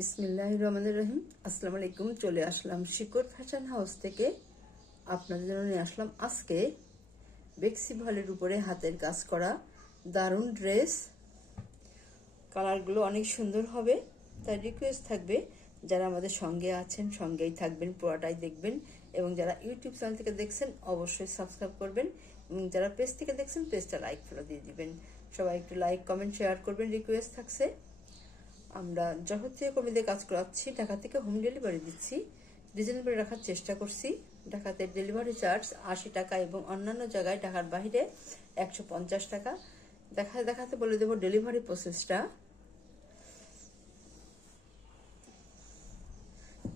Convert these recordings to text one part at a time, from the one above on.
বিসমিল্লাহ রহমান রহিম। আসসালামু আলাইকুম চলে আসলাম শিকর ফ্যাশন হাউস থেকে। আপনাদের জন্য নিয়ে আসলাম আজকে বেক্সি ভলের উপরে হাতের কাজ করা দারুণ ড্রেস। কালারগুলো অনেক সুন্দর হবে, তাই রিকোয়েস্ট থাকবে যারা আমাদের সঙ্গে আছেন, সঙ্গেই থাকবেন, পুরোটাই দেখবেন এবং যারা ইউটিউব চ্যানেল থেকে দেখছেন অবশ্যই সাবস্ক্রাইব করবেন এবং যারা পেজ থেকে দেখছেন, পেজটা লাইক ফলো দিয়ে দিবেন। সবাই একটু লাইক, কমেন্ট, শেয়ার করবেন রিকোয়েস্ট থাকছে। আমরা জগৎ থেকে কর্মীদের কাজ করাচ্ছি, ঢাকা থেকে হোম ডেলিভারি দিচ্ছি রিজনেবল রাখার চেষ্টা করছি। ঢাকাতে ডেলিভারি চার্জ আশি টাকা এবং অন্যান্য জায়গায় ঢাকার বাইরে একশো পঞ্চাশ টাকা। দেখা দেখাতে বলে দেবো ডেলিভারি প্রসেসটা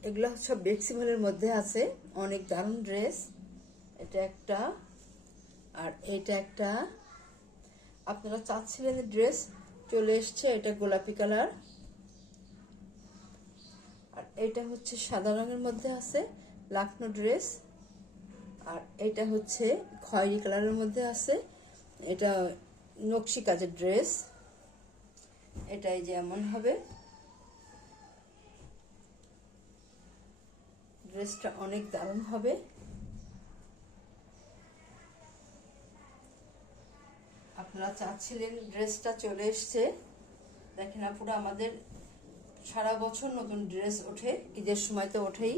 এগুলো সব বেক্সিমলের মধ্যে আছে। অনেক দারুণ ড্রেস। এটা একটা। আর এটা একটা। আপনারা চাচ্ছিলেন ড্রেস, চলে এসছে এটা গোলাপি কালার। এটা হচ্ছে সাদা রঙের মধ্যে আছে লাখনো ড্রেস। আর এটা হচ্ছে খয়েরি কালারের মধ্যে আছে, এটা নকশি কাজের ড্রেস। এটাই যে এমন হবে। ড্রেসটা অনেক দারুণ হবে। আপনারা চাচ্ছিলেন ড্রেসটা চলে এসছে। দেখেন আপুরা, আমাদের সারা বছর নতুন ড্রেস ওঠে, ঈদের সময় তো ওঠেই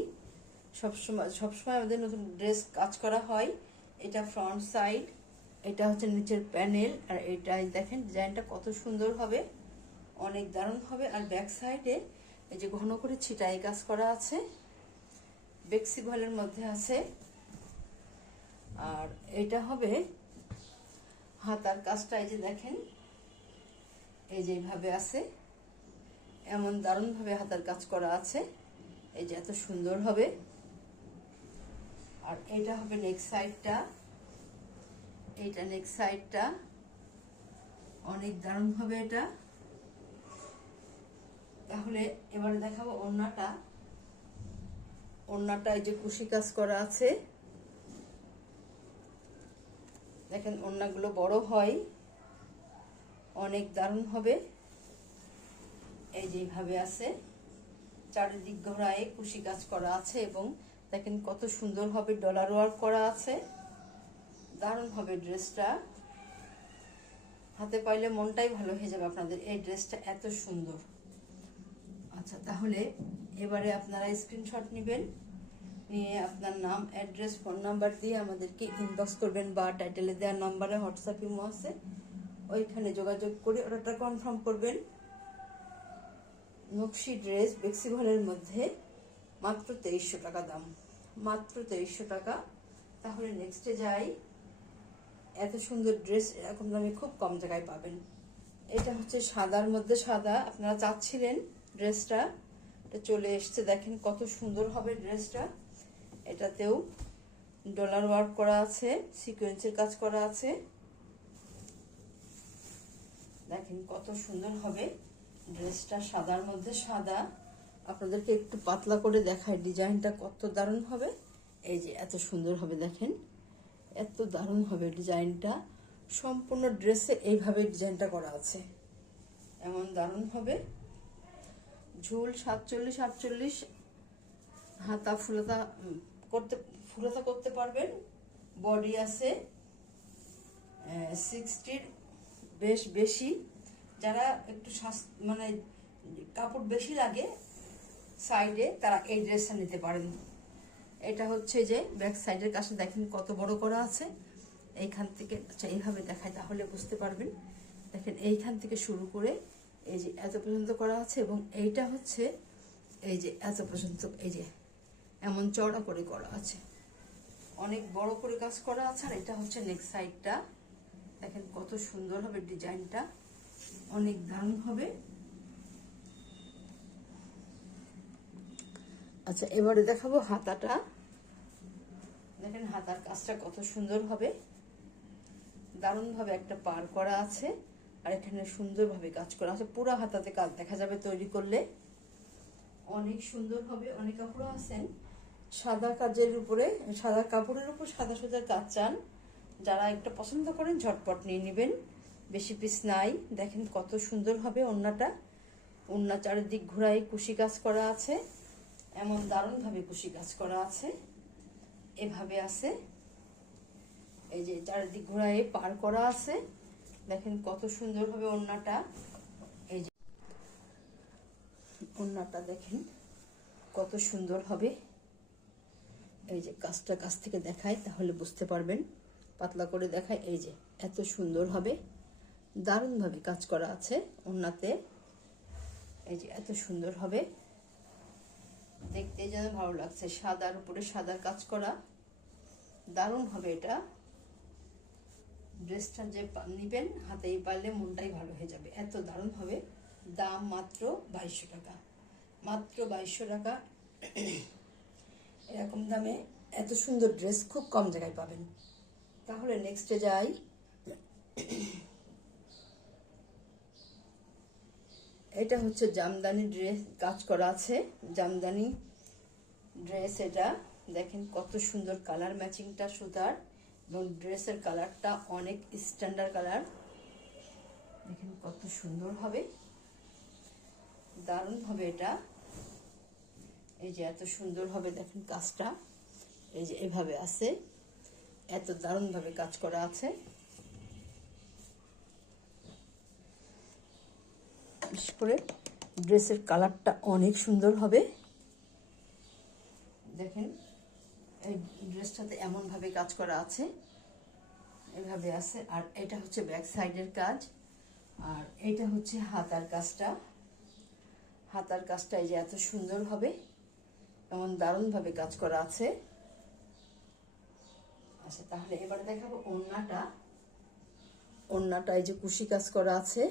সবসময় সবসময় আমাদের নতুন ড্রেস কাজ করা হয়। এটা ফ্রন্ট সাইড এটা হচ্ছে নিচের প্যানেল আর এটা দেখেন ডিজাইনটা কত সুন্দর হবে, অনেক দারুণ হবে। আর ব্যাক সাইডে এই যে ঘন করে ছিটাই কাজ করা আছে, বেক্সি ভলের মধ্যে আছে। আর এটা হবে হাতার কাজটা, এই যে দেখেন, এই যে এইভাবে আছে। এমন দারুণভাবে হাতার কাজ করা আছে। এই যে এত সুন্দর হবে। আর এটা হবে নেক্সট সাইডটা এইটা নেক্সট সাইডটা অনেক দারুণ হবে এটা। তাহলে এবারে দেখাবো ওড়নাটা। ওড়নাটা এই যে কুশি কাজ করা আছে। দেখেন ওড়নাগুলো বড় হয়। অনেক দারুণ হবে। এই যেভাবে আছে, চারিদিক ঘোড়ায় কুশি কাজ করা আছে এবং দেখেন কত সুন্দর হবে ডলার ওয়ার্ক করা আছে দারুণ হবে ড্রেসটা। হাতে পাইলে মনটাই ভালো হয়ে যাবে আপনাদের, এই ড্রেসটা এত সুন্দর। আচ্ছা তাহলে এবারে আপনারা স্ক্রিনশট নেবেন, নিয়ে আপনার নাম অ্যাড্রেস ফোন নাম্বার দিয়ে আমাদেরকে ইনবক্স করবেন বা টাইটেলে দেওয়ার নাম্বারে হোয়াটসঅ্যাপ ইমো আছে, ওইখানে যোগাযোগ করে অর্ডারটা কনফার্ম করবেন। নকশি ড্রেস বেক্সিভলের মধ্যে মাত্র তেইশশো টাকা দাম। মাত্র তেইশশো টাকা। তাহলে নেক্সটে যাই। এত সুন্দর ড্রেস এরকম দামে খুব কম জায়গায় পাবেন। এটা হচ্ছে সাদার মধ্যে সাদা। আপনারা চাচ্ছিলেন ড্রেসটা। এটা চলে এসছে, দেখেন কত সুন্দর হবে ড্রেসটা। এটাতেও ডলার ওয়ার্ক করা আছে, সিকোয়েন্সের কাজ করা আছে। দেখেন কত সুন্দর হবে। ড্রেসটা সাদার মধ্যে সাদা। আপনাদেরকে একটু পাতলা করে দেখায় ডিজাইনটা কত দারুণ হবে। এই যে এত সুন্দর হবে, দেখেন। এত দারুণ হবে ডিজাইনটা। সম্পূর্ণ ড্রেসে এইভাবে ডিজাইনটা করা আছে। এমন দারুণ হবে। ঝুল সাতচল্লিশ, আটচল্লিশ। হাতা ফুলতা করতে ফুলতা করতে পারবেন। বডি আছে সিক্সটির বেশ বেশি। যারা একটু মানে কাপড় বেশি লাগে সাইডে তারা এই ড্রেসটা নিতে পারেন। এটা হচ্ছে যে ব্যাক সাইডের কাছে দেখেন কত বড় করা আছে। এইখান থেকে আচ্ছা এইভাবে দেখায় তাহলে বুঝতে পারবেন। দেখেন এইখান থেকে শুরু করে এই যে এত পর্যন্ত করা আছে এবং এইটা হচ্ছে এই যে এত পর্যন্ত, এই যে এমন চড়া করে করা আছে। অনেক বড় করে কাজ করা আছে আর এটা হচ্ছে নেক্সট সাইডটা দেখেন কত সুন্দর হবে ডিজাইনটা অনেক দাম হবে। আচ্ছা এবারে দেখাবো হাতাটা। দেখেন হাতার কাজটা কত সুন্দর হবে। দারুণভাবে একটা পার করা আছে আর এখানে সুন্দরভাবে কাজ করা আছে। পুরো হাতাতে কাজ দেখা যাবে তৈরি করলে। অনেক সুন্দর হবে অনেক কাপড় আছেন সাদা কাজের উপরে সাদা কাপড়ের উপর সাদা সাদা কাজ চান। যারা একটা পছন্দ করেন ঝটপট নিয়ে নেবেন। বেশি পিস নাই। দেখেন কত সুন্দর হবে অন্যটা উন্না চারিদিক ঘোরাই কুশি কাজ করা আছে। এমন দারুণভাবে কুশি কাজ করা আছে। এভাবে আছে। এই যে চারিদিক ঘোরাই পার করা আছে। দেখেন কত সুন্দর সুন্দরভাবে ওন্নাটা এই যে ওন্নাটা দেখেন কত সুন্দর হবে। এই যে কাজটা কাছ থেকে দেখায় তাহলে বুঝতে পারবেন। পাতলা করে দেখায়, এই যে এত সুন্দর হবে। দারুণভাবে কাজ করা আছে ওন্নাতে এই যে এত সুন্দর হবে। দেখতে যেন ভালো লাগছে। সাদার উপরে সাদার কাজ করা। দারুণ হবে এটা। ড্রেসটা যে নিবেন, হাতেই পারলে মনটাই ভালো হয়ে যাবে। এত দারুণ হবে। দাম মাত্র বাইশশো টাকা। মাত্র বাইশশো টাকা। এরকম দামে এত সুন্দর ড্রেস খুব কম জায়গায় পাবেন। তাহলে নেক্সটে যাই। এটা হচ্ছে জামদানি ড্রেস কাজ করা আছে। জামদানি ড্রেস এটা। দেখেন কত সুন্দর কালার ম্যাচিংটা সুতার এবং ড্রেসের কালারটা অনেক স্ট্যান্ডার্ড কালার দেখেন কত সুন্দর হবে। দারুণ হবে এটা। এই যে এত সুন্দর হবে, দেখেন কাজটা। এই যে এভাবে আছে। এত দারুণভাবে কাজ করা আছে। বিশেষ করে ড্রেসের কালারটা অনেক সুন্দর হবে। দেখেন, এই ড্রেসটাতে এমনভাবে কাজ করা আছে। এভাবে আছে। আর এটা হচ্ছে ব্যাক সাইডের কাজ। আর এটা হচ্ছে হাতার কাজটা। হাতার কাজটা এই যে এত সুন্দর হবে। এমন দারুণভাবে কাজ করা আছে। আচ্ছা তাহলে এবারে দেখাবো ওড়নাটা। ওড়নাটা এই যে কুশি কাজ করা আছে।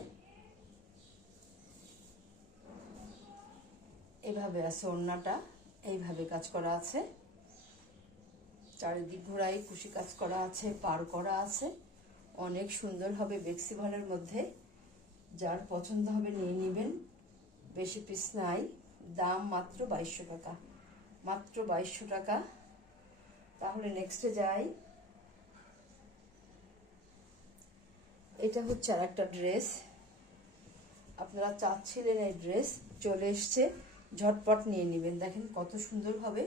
এভাবে আছে, ওড়নাটা এইভাবে কাজ করা আছে। চারিদিক ঘোড়াই কুশি কাজ করা আছে, পার করা আছে। অনেক সুন্দর হবে বেক্সিভনের মধ্যে। যার পছন্দ হবে নিয়ে নেবেন। বেশি পিস নাই। দাম মাত্র বাইশশো টাকা। মাত্র বাইশশো টাকা। তাহলে নেক্সটে যাই। এটা হচ্ছে আর একটা ড্রেস আপনারা চাচ্ছিলেন এই ড্রেস চলে এসছে। ঝটপট নিয়ে নেবেন। দেখেন কত সুন্দর হবে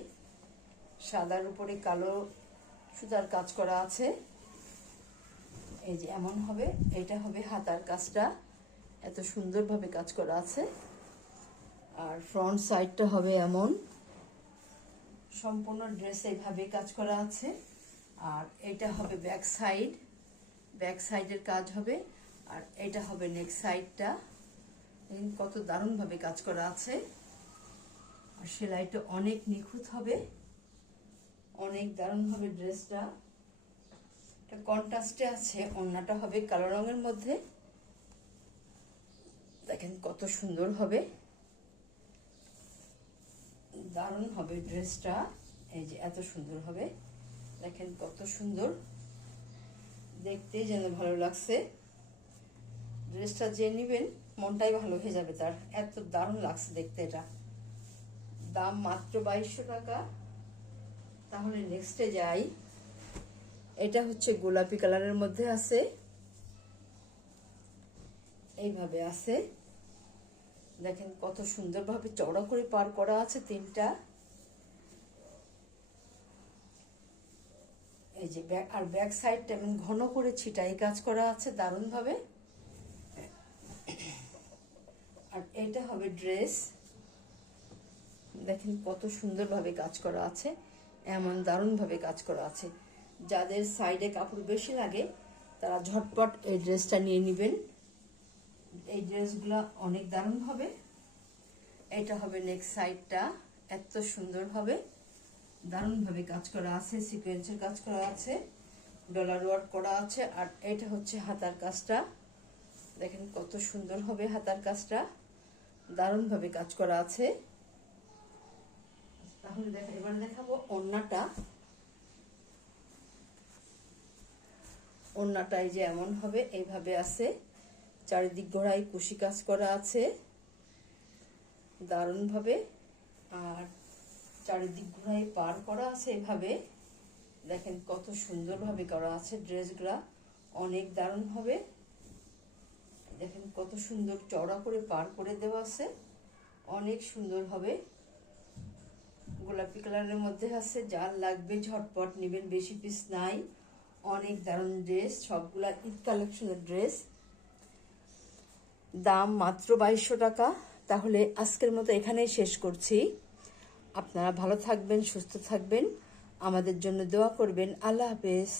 সাদার উপরে কালো সুতার কাজ করা আছে। এই যে এমন হবে, এটা হবে হাতার কাজটা। এত সুন্দরভাবে কাজ করা আছে। আর ফ্রন্ট সাইডটা হবে এমন। সম্পূর্ণ ড্রেস এইভাবে কাজ করা আছে। আর এটা হবে ব্যাক সাইড ব্যাক সাইডের কাজ হবে। আর এটা হবে নেক সাইডটা কত দারুণভাবে কাজ করা আছে। সেলাইটা অনেক নিখুঁত হবে। অনেক দারুণভাবে ড্রেসটা। এটা কন্ট্রাস্টে আছে, অন্যটা হবে কালো রঙের মধ্যে। দেখেন কত সুন্দর হবে। দারুণ হবে ড্রেসটা। এই যে এত সুন্দর হবে। দেখেন কত সুন্দর। দেখতে যেন ভালো লাগছে। ড্রেসটা যে নেবেন, মনটাই ভালো হয়ে যাবে তার। এত দারুণ লাগছে দেখতে এটা। দাম মাত্র বাইশশো টাকা। তাহলে নেক্সটে যাই। এটা হচ্ছে গোলাপি কালারের মধ্যে আছে। এইভাবে আছে। দেখেন কত সুন্দরভাবে চড়া করে পার করা আছে তিনটা। এই যে ব্যাক আর ব্যাক সাইডটা এবং ঘন করে ছিটাই কাজ করা আছে দারুণভাবে। আর এটা হবে ড্রেস দেখেন কত সুন্দরভাবে কাজ করা আছে, এমন দারুণভাবে কাজ করা আছে। যাদের সাইডে কাপড় বেশি লাগে, তারা ঝটপট এই ড্রেসটা নিয়ে নেবেন। এই ড্রেসগুলো অনেক দারুণ হবে। এটা হবে নেক্সট সাইডটা এত সুন্দর হবে। দারুণভাবে কাজ করা আছে সিকোয়েন্সের কাজ করা আছে ডলার ওয়ার্ক করা আছে, আর এটা হচ্ছে হাতার কাজটা। দেখেন কত সুন্দর হবে হাতার কাজটা। দারুণভাবে কাজ করা আছে। তাহলে দেখ, এবার দেখাবো ওন্নাটা ওন্নাটা এই যে এমন হবে, এইভাবে আছে। চারিদিক ঘোড়ায় কুশি কাজ করা আছে। দারুণভাবে। আর চারিদিক ঘোড়ায় পার করা আছে এভাবে। দেখেন কত সুন্দরভাবে করা আছে ড্রেসগুলা। অনেক দারুণ হবে দেখেন কত সুন্দর চওড়া করে পার করে দেওয়া আছে। অনেক সুন্দর হবে গোলাপি কালারের মধ্যে আছে, যার লাগবে ঝটপট নেবেন, বেশি পিস নাই। অনেক দারুণ ড্রেস সবগুলা ঈদ কালেকশনের ড্রেস দাম মাত্র বাইশশো টাকা। তাহলে আজকের মতো এখানেই শেষ করছি। আপনারা ভালো থাকবেন, সুস্থ থাকবেন। আমাদের জন্য দোয়া করবেন। আল্লাহ হাফেজ।